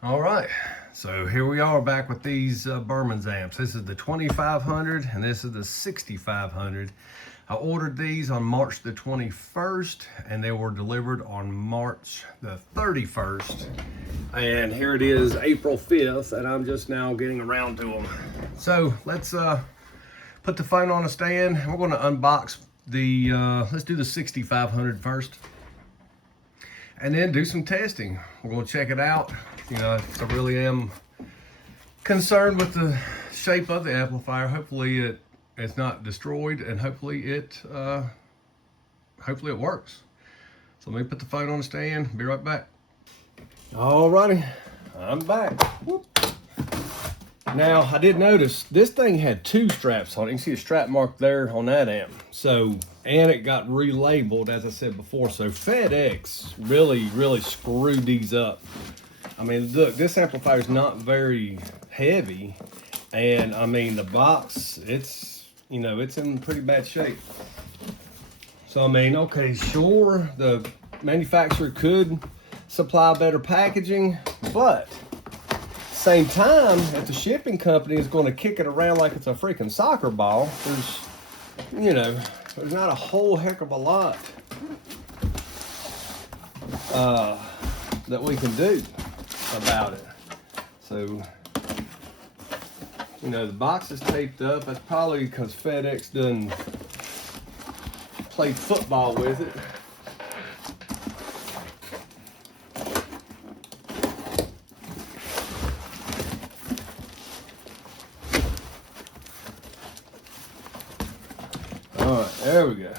All right, so here we are back with these Bermans amps. This is the 2500 and this is the 6500. I ordered these on March the 21st and they were delivered on March the 31st. And here it is, April 5th, and I'm just now getting around to them. So let's put the phone on a stand. We're going to unbox the, let's do the 6500 first. And then do some testing. We're going to check it out. You know, I really am concerned with the shape of the amplifier. Hopefully it's not destroyed, and hopefully it works. So let me put the phone on the stand. Be right back. Alrighty, I'm back. Whoop. Now I did notice this thing had two straps on it. You can see a strap mark there on that amp. So, and it got relabeled, as I said before. So FedEx really screwed these up. I mean, look, this amplifier is not very heavy, and I mean the box, it's, you know, it's in pretty bad shape. So I mean, okay, sure, the manufacturer could supply better packaging, but same time, if the shipping company is going to kick it around like it's a freaking soccer ball, there's, you know, there's not a whole heck of a lot that we can do about it. So, you know, the box is taped up. That's probably because FedEx done played football with it. All right, there we go.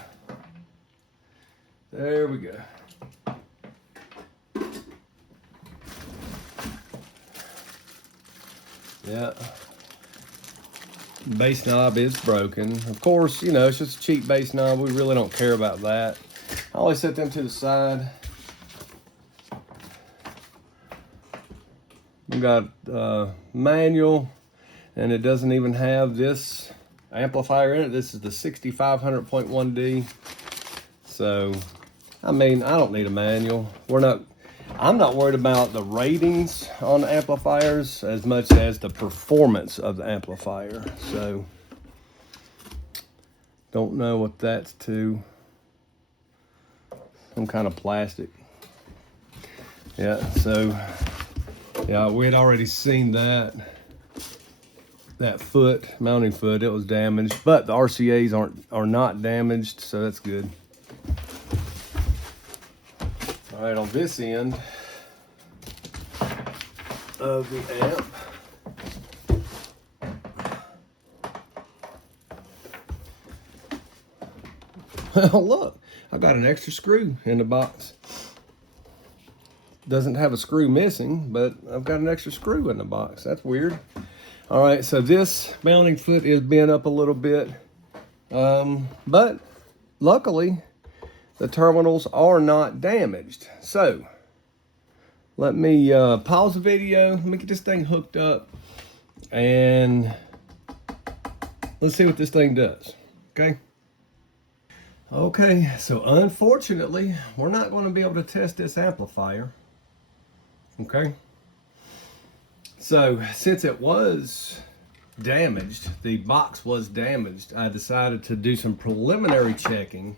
There we go. Yeah. Bass knob is broken. Of course, you know, it's just a cheap bass knob. We really don't care about that. I always set them to the side. We got manual, and it doesn't even have this amplifier in it. This is the 6500.1D. So, I mean, I don't need a manual. I'm not worried about the ratings on the amplifiers as much as the performance of the amplifier. So, don't know what that's to. Some kind of plastic. Yeah, so, yeah, we had already seen that foot, mounting foot, it was damaged, but the RCAs are not damaged, so that's good. All right, on this end of the amp, well, look, I got an extra screw in the box. Doesn't have a screw missing, but I've got an extra screw in the box. That's weird. All right, so this mounting foot is bent up a little bit, but luckily the terminals are not damaged. So let me pause the video, let me get this thing hooked up, and let's see what this thing does, okay? Okay, so unfortunately, we're not going to be able to test this amplifier, okay? So since it was damaged, the box was damaged, I decided to do some preliminary checking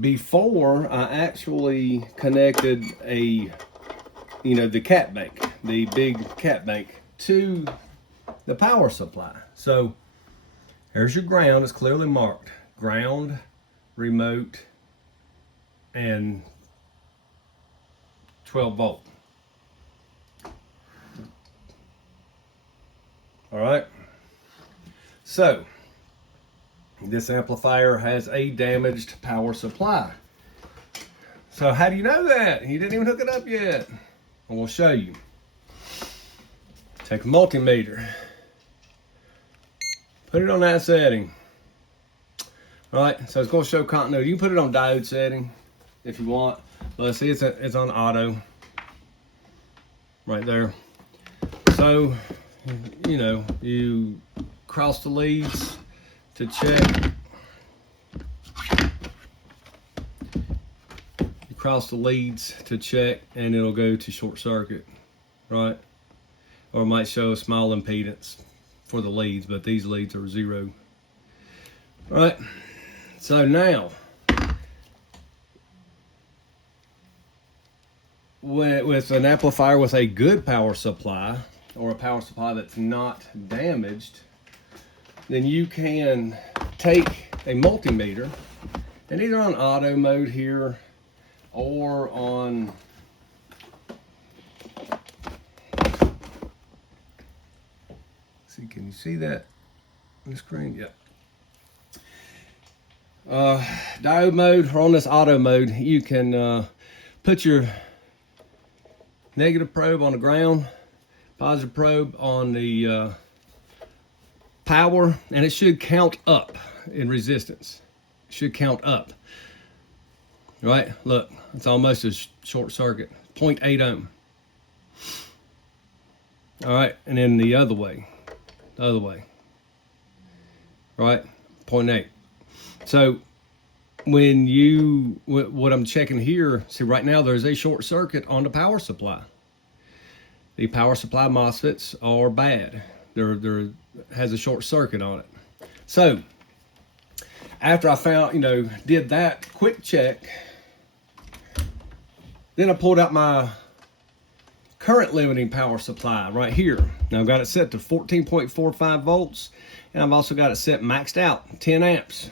before I actually connected the cat bank, the big cat bank, to the power supply. So there's your ground, it's clearly marked. Ground, remote, and 12 volt. All right. So this amplifier has a damaged power supply. So how do you know that? You didn't even hook it up yet. And we'll show you. Take a multimeter. Put it on that setting. All right, so it's going to show continuity. You can put it on diode setting if you want. But see, it's on auto. Right there. So, you know, you cross the leads to check. You cross the leads to check, and it'll go to short circuit, right? or it might show a small impedance for the leads, but these leads are 0. All right, so now with an amplifier with a good power supply, or a power supply that's not damaged, then you can take a multimeter and either on auto mode here or on see, can you see that on the screen? Yeah. Diode mode, or on this auto mode, you can put your negative probe on the ground, positive probe on the power, and it should count up in resistance. It should count up. Right? Look, it's almost a short circuit. 0.8 ohm. All right, and then the other way. Right? 0.8. So when you, what I'm checking here, see right now there's a short circuit on the power supply. The power supply MOSFETs are bad. There has a short circuit on it. So after I found, did that quick check, then I pulled out my current limiting power supply right here. Now I've got it set to 14.45 volts, and I've also got it set maxed out, 10 amps.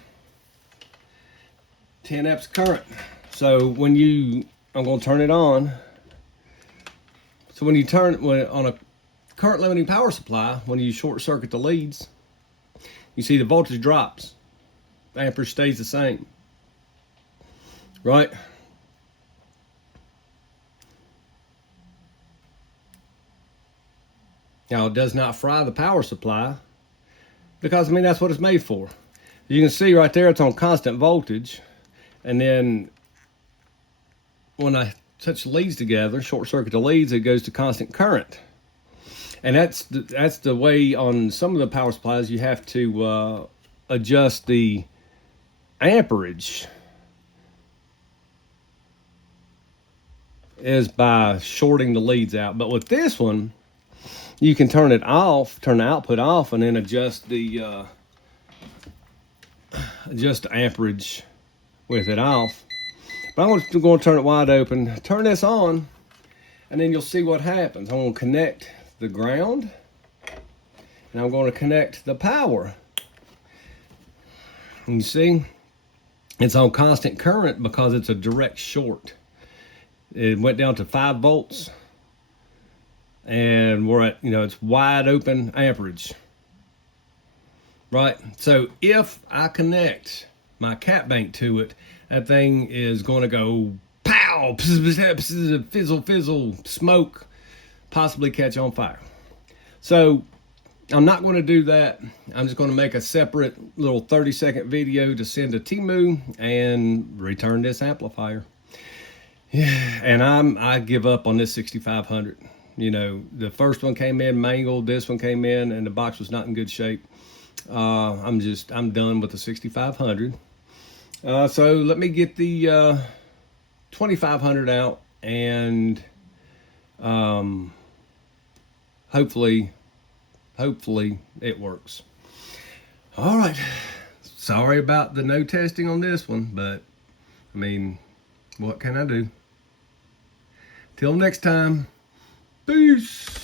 10 amps current. So I'm gonna turn it on. So when on a current limiting power supply, when you short circuit the leads, you see the voltage drops. The amperage stays the same. Right? Now it does not fry the power supply because that's what it's made for. You can see right there it's on constant voltage, and then when I touch the leads together, short circuit the leads, it goes to constant current. And that's the way on some of the power supplies you have to adjust the amperage is by shorting the leads out. But with this one, you can turn it off, turn the output off, and then adjust the amperage with it off. But I'm going to turn it wide open, turn this on, and then you'll see what happens. I'm going to connect the ground, and I'm going to connect the power. And you see, it's on constant current because it's a direct short. It went down to 5 volts, and we're at, it's wide open amperage. Right? So if I connect my cat bank to it, that thing is going to go pow, fizzle, fizzle, smoke, possibly catch on fire. So I'm not going to do that. I'm just going to make a separate little 30-second video to send to Temu and return this amplifier. Yeah, and I give up on this 6500. The first one came in mangled, this one came in, and the box was not in good shape. I'm done with the 6500. So let me get the 2500 out, and hopefully it works. All right. Sorry about the no testing on this one, but what can I do? Till next time, peace.